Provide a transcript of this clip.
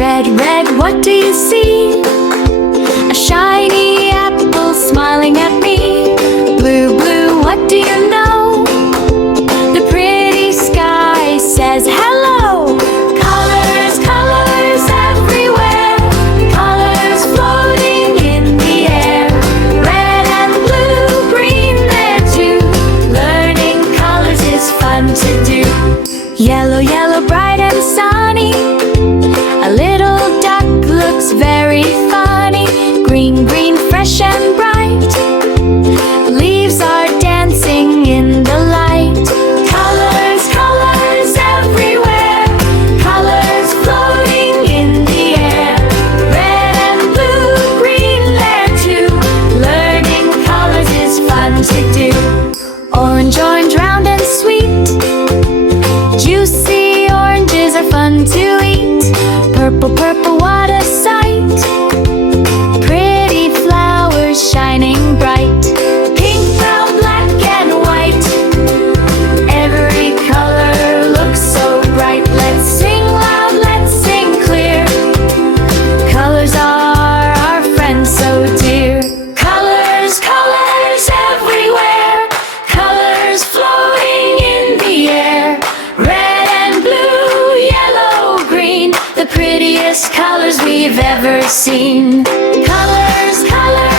Red, red, what do you see? A shiny apple smiling at me. Blue, blue, what do you know? The pretty sky says hello. Colors, colors everywhere. Colors floating in the air. Red and blue, green there too. Learning colors is fun to do. Yellow, yellow, bright and sunny. A little duck looks very funny. Green, green, fresh and bright. Leaves are dancing in the light. Colors, colors everywhere. Colors floating in the air. Red and blue, green there too. Learning colors is fun to do. Orange, orange, round and sweet. Juicy oranges are fun to eat. Purple, purple, what a sight. Pretty flowers shining bright. Pink, brown, black and white. Every color looks so bright. Let's sing loud, let's sing clear. Colors are our friends so dear. Colors, colors everywhere. Colors floating in the air. Red and blue, yellow, green. The prettiest colors we've ever seen. Colors, colors